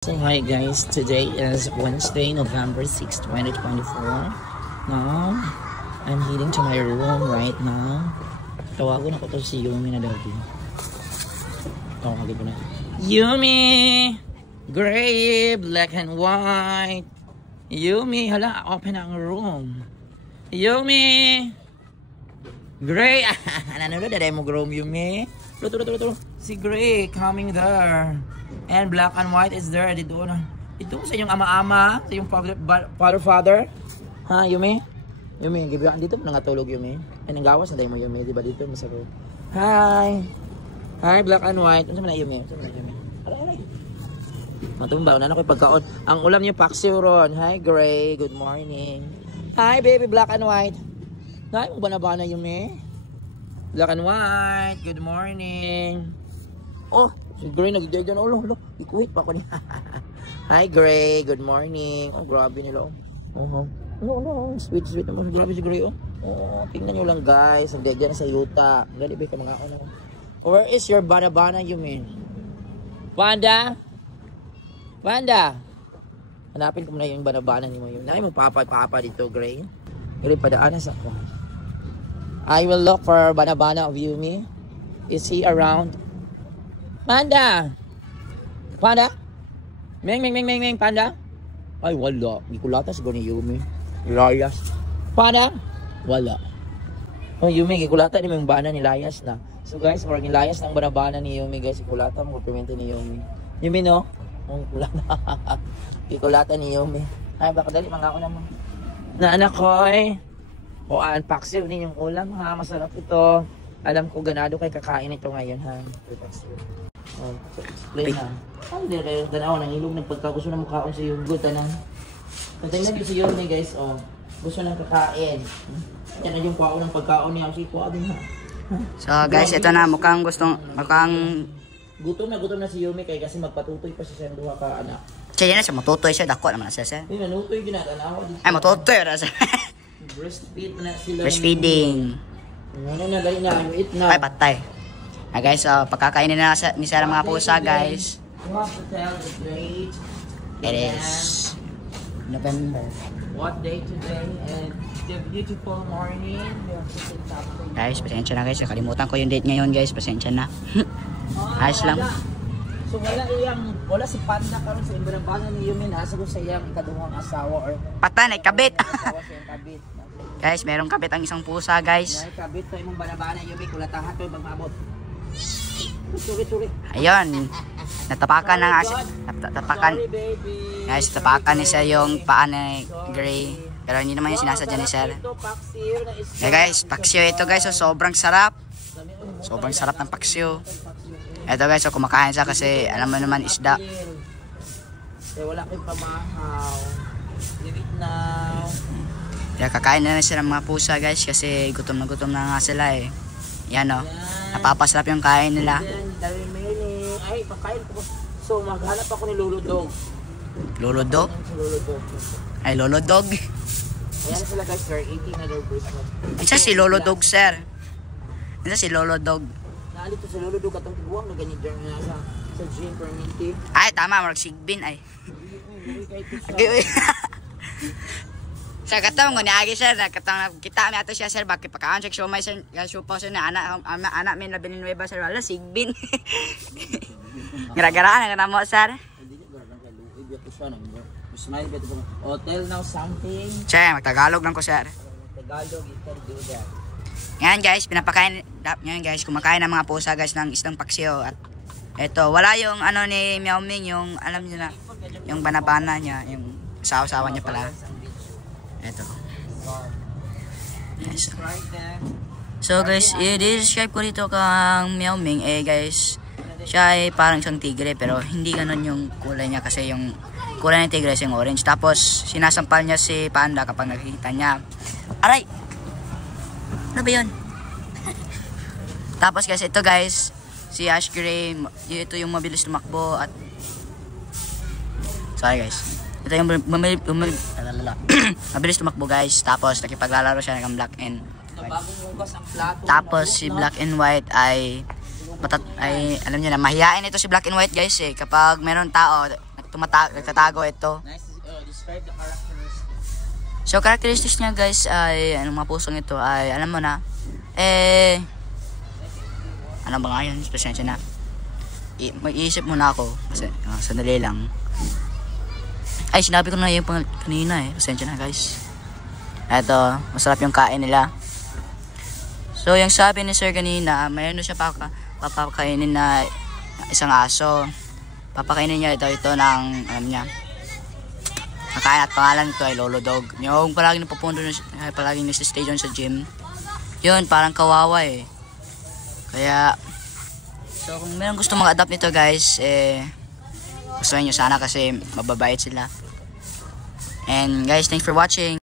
So hi guys, today is Wednesday, November 6, 2024. Now, I'm heading to my room right now. Tawagan ako to si Yumi na dati. Tawagin ko na. Yumi! Gray, black and white. Yumi, hala, open ang room. Yumi! Gray! Nanonood na mo room, Yumi? Tulo. Si Gray coming there. And black and white is there. Dito sa inyong ama-ama, sa inyong father. Ha, Yumi? Yumi, gibiyan dito mo nangatulog, Yumi. Ay, nanggawas na tayo mo, Yumi. Diba dito mo sa room? Hi! Hi, black and white. Ano sa mga Yumi? Aray. Matumbaw na ako yung pagkaon. Ang ulam niyo, paksiw ron. Hi, Gray. Good morning. Hi, baby, black and white. Hi, mo ba na Yumi? Black and white. Good morning. Oh! Si Gray nagigay dyan. Oh, ikuhit pa ko niya. Hi, Gray. Good morning. Oh, grabe nila. Oh. Sweet naman. Grabe si Gray, oh. Oh, tingnan nyo lang, guys. Nagigay dyan sa yuta. Gali ba ka mga ano? Where is your banana, you mean? Panda? Hanapin ko muna yung banana ni mo. Nai mo papa dito, Gray. Gali, padaanas ako. I will look for banana of Yumi. Is he around? Panda! Meng, Panda? Ay, wala. Gikulata siguro ni Yumi. Layas. Panda? Wala. Oh, Yumi, gikulata ni yung bana ni Layas na. So guys, parang Layas ng banabana ni Yumi, guys. Gikulata mo, komplimento ni Yumi. Yumi, no? Oh, gikulata ni Yumi. Ay, baka dali, mga ako naman. Na anak ko, eh. O, unpaxiw din yung ulam, ha? Masarap ito. Alam ko, ganado kay kakain ito ngayon, ha? Oh, explain na. Ay, hindi kayo tanaw ng ilog nagpagka gusto na mukhaon sa yung good tanan. Tingnan niyo si Yumi, guys, oh. Gusto nang kakain. Yan na yung kwaon ng pagkaon niya, si kwaon din ha. So guys, ito na mukhang gutom na si Yumi kay kasi magpatutoy pa siya sa duha ka anak. Siya na siya matutoy siya dako naman siya siya. Ay, manutoy ginatanaw dito. Ay, matutoy ra siya. Breastfeed na sila. Breastfeeding. Ano na dali na eat na. Ay, patay. Guys, pagkakainin na ni Sarah mga pusa, guys. It is November. What day today? And the beautiful morning. Guys, pasensya na guys. Nakalimutan ko yung date ngayon, guys. Pasensya na. Ayos lang. So wala si Panda karon sa imbanabana ni Yumi na sa iyang ikaduhang asawa or Patan ay kabit. asawa sa iyang kabit. Guys, merong kabit ang isang pusa, guys. May kabit to imong banabana Yumi kulatahan to ibang maabot. Turi. Ayun. Natapakan na tapakan. Guys, tapakan ni siya yung paa ni Gray. Pero hindi naman yung sinasadya ni Sir. Yeah, guys, paksiw ito, guys. So, sobrang sarap. Sobrang sarap ng paksiw. Ito, guys, so kumakain siya kasi alam mo naman isda. Wala kayong pamahaw. Limit na. Kaya kakain na sila ng mga pusa, guys, kasi gutom na nga sila eh. Yan o. Napapasarap yung kain nila. Ay, pagkain ko. So, maghanap ako ni Lolo Dog. Lolo Dog? Ay, Lolo Dog. Ayan sila guys, they're eating another Christmas. Isa si Lolo Dog, sir. Isa si Lolo Dog. Naalito sa Lolo Dog atong tiguang na ganyan dyan nga sa gym permittive. Ay, tama. Marag sigbin ay. Okay, sir, katong ko niagi sir, katong kita mi ato siya sir, bakit pagkaan siya may sir, supo sir na anak min labi ni Nueva sir, wala sigbin. Gara-garaan ang namo sir. Hotel now something. Che, magtagalog lang ko sir. Tagalog ito. Ngayon guys, pinapakain ngayon guys, kumakain ng mga pusa guys ng isdang paksiw at eto, wala yung ano ni Meow Ming, yung alam niyo na, yung banabana niya, yung sawa-sawa niya pala. Eto. Yes. So guys, i-describe ko dito kang Meow Ming guys. Siya ay parang isang tigre pero hindi ganoon yung kulay niya kasi yung kulay ng tigre is yung orange. Tapos sinasampal niya si Panda kapag nakikita niya. Aray! Ano ba yun? Tapos guys, ito guys, si Ash Gray, ito yung mabilis tumakbo at sorry guys. Ito yung mabilis tumakbo guys. Tapos nakipaglalaro siya ng black and white. Tapos si black and white ay alam niyo na, mahihain ito si black and white guys eh. Kapag meron tao, nagtatago ito. Nice. Describe the characteristics. So characteristics niya guys ay anong mga pusong ito ay alam mo na ano ba nga yun? Pasensya na. Mag-iisip muna ako kasi sandali lang. Ay sinabi ko na yun kanina pasensya na guys. Eto masarap yung kain nila. So yung sabi ni sir kanina mayroon siya papakainin na isang aso. Papakainin niya ito ng alam niya. Nakain at pangalan nito ay Lolo Dog. Yung palaging napupunto palaging nasa-stay dyan sa gym. Yun, parang kawawa Kaya, so kung meron gusto mag-adapt nito guys, gusto nyo sana kasi mababait sila. And guys, thanks for watching.